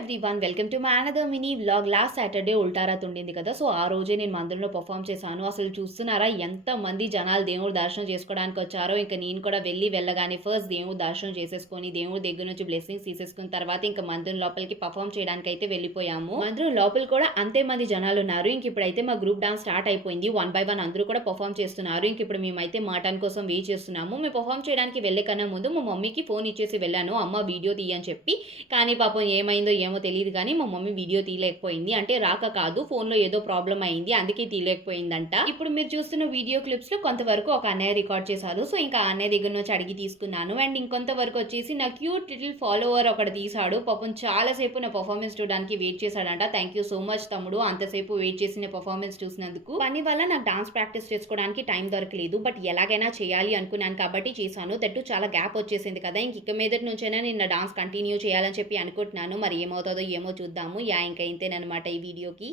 Everyone welcome to my another mini vlog. Last Saturday ఉల్టారాత్ ఉండింది కదా! సో, ఆ రోజే నేను మందిరంలో పెర్ఫార్మ్ చేశాను. అసలు చూస్తున్నారా ఎంతమంది జనాలు దేవుడి దర్శనం చేసుకోవడానికి వచ్చారో. ఇంక నేను కూడా వెళ్ళగానే ఫస్ట్ దేవుడి దర్శనం చేసేసుకొని, దేవుడి దగ్గర నుంచి బ్లెస్సింగ్స్ తీసేసుకున్న తర్వాత ఇంక మందిరం లోపలికి పెర్ఫార్మ్ చేయడానికైతే వెళ్ళిపోయాము. మందిరం లోపల కూడా అంతే మంది జనాలున్నారు. ఇంక ఇప్పుడైతే మా గ్రూప్ డాన్స్ స్టార్ట్ అయిపోయింది. వన్ బై వన్ అందరూ కూడా పెర్ఫార్మ్ చేస్తున్నారు. ఇంక ఇప్పుడు మేమైతే మా టర్న్ కోసం వెయిట్ చేస్తున్నాము. మేము పెర్ఫార్మ్ చేయడానికి వెళ్ళే కన్నా ముందు మా మమ్మీకి ఫోన్ ఇచ్చేసి వెళ్ళాను. అమ్మ వీడియో తీయని చెప్పి. కానీ పాపం ఏమైందో ఏమో తెలీదు గానీ మా మమ్మీ వీడియో తీయలేకపోయింది. అంటే రాక కాదు, ఫోన్‌లో ఏదో ప్రాబ్లమ్ అయింది. అందుకే తీయలేకపోయిందంట. ఇప్పుడు మీరు చూస్తున్న వీడియో క్లిప్స్‌లో కొంతవరకు ఒక అన్నయ్య రికార్డ్ చేశారు. సో, ఇంకా ఆ అన్నయ్య దగ్గర నుంచి అడిగి తీసుకున్నాను. అండ్ ఇంకొంత వరకు వచ్చేసి నా క్యూట్ లిటిల్ ఫాలోవర్ ఒకడు తీశాడు. పాపం చాలా సేపు నా పెర్ఫార్మన్స్ చూడడానికి వెయిట్ చేశాడంట. థాంక్ యూ సో మచ్ తమ్ముడు, అంతసేపు వెయిట్ చేసి నా పెర్ఫార్మన్స్ చూసినందుకు. పని వల్ల నాకు డాన్స్ ప్రాక్టీస్ చేసుకోవడానికి టైం దొరకలేదు. బట్ ఎలాగైనా చేయాలి అనుకున్నాను కాబట్టి చేశాను. దట్టు చాలా గ్యాప్ వచ్చేసింది కదా! ఇక మీదటి నుంచైనా నేను నా డాన్స్ కంటిన్యూ చేయాలని చెప్పి అనుకుంటున్నాను. మరి ఏమవుతదో ఏమో చూద్దాము. ఇంక ఇంతేననమాట ఈ వీడియోకి.